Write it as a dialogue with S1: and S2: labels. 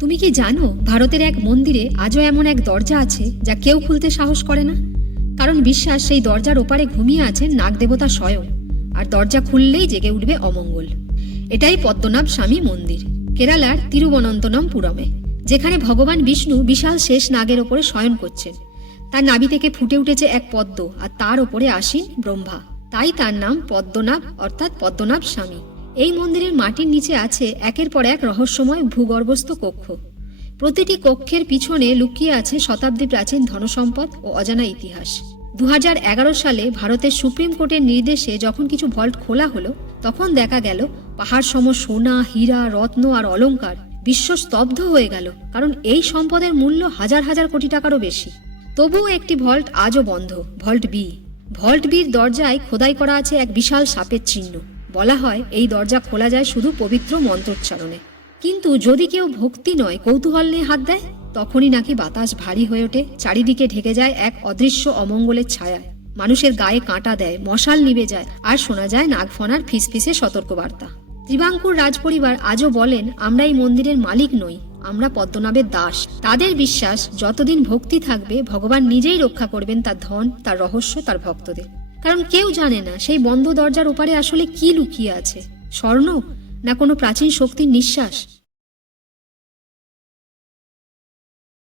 S1: তুমি কি জানো ভারতের এক মন্দিরে আজও এমন এক দরজা আছে যা কেউ খুলতে সাহস করে না? কারণ বিশ্বাস সেই দরজার ওপারে ঘুমিয়ে আছেন নাগদেবতা স্বয়ং, আর দরজা খুললেই জেগে উঠবে অমঙ্গল। এটাই পদ্মনাভ স্বামী মন্দির, কেরালার তিরুবনন্তনমপুরমে, যেখানে ভগবান বিষ্ণু বিশাল শেষ নাগের ওপরে শয়ন করছেন। তার নাভি থেকে ফুটে উঠেছে এক পদ্ম, আর তার ওপরে আসীন ব্রহ্মা। তাই তার নাম পদ্মনাভ, অর্থাৎ পদ্মনাভ স্বামী। এই মন্দিরের মাটির নিচে আছে একের পর এক রহস্যময় ভূগর্ভস্থ কক্ষ। প্রতিটি কক্ষের পিছনে লুকিয়ে আছে শতাব্দী প্রাচীন ধনসম্পদ ও অজানা ইতিহাস। দু হাজার এগারো সালে ভারতের সুপ্রিম কোর্টের নির্দেশে যখন কিছু ভল্ট খোলা হলো, তখন দেখা গেল পাহাড় সম সোনা, হীরা, রত্ন আর অলংকার বিশ্ব স্তব্ধ হয়ে গেল, কারণ এই সম্পদের মূল্য হাজার হাজার কোটি টাকারও বেশি। তবুও একটি ভল্ট আজও বন্ধ, ভল্ট বি। ভল্ট বির দরজায় খোদাই করা আছে এক বিশাল সাপের চিহ্ন। বলা হয়, এই দরজা খোলা যায় শুধু পবিত্র মন্ত্রোচ্চারণে। কিন্তু যদি কেউ ভক্তি নয়, কৌতূহল নিয়ে হাত দেয়, তখনই নাকি বাতাস ভারী হয়ে ওঠে, চারিদিকে ঢেকে যায় এক অদৃশ্য অমঙ্গলের ছায়া। মানুষের গায়ে কাঁটা দেয়, মশাল নিবে যায়, আর শোনা যায় নাগফনার ফিসফিসে সতর্কবার্তা। ত্রিবাঙ্কুর রাজপরিবার আজও বলেন, আমরা এই মন্দিরের মালিক নই, আমরা পদ্মনাভের দাস। তাদের বিশ্বাস, যতদিন ভক্তি থাকবে, ভগবান নিজেই রক্ষা করবেন তার ধন, তার রহস্য, তার ভক্তদের। কারণ কেউ জানে না সেই বন্ধ দরজার ওপারে আসলে কি লুকিয়ে আছে। স্বর্ণ না কোনো প্রাচীন শক্তির নিঃশ্বাস?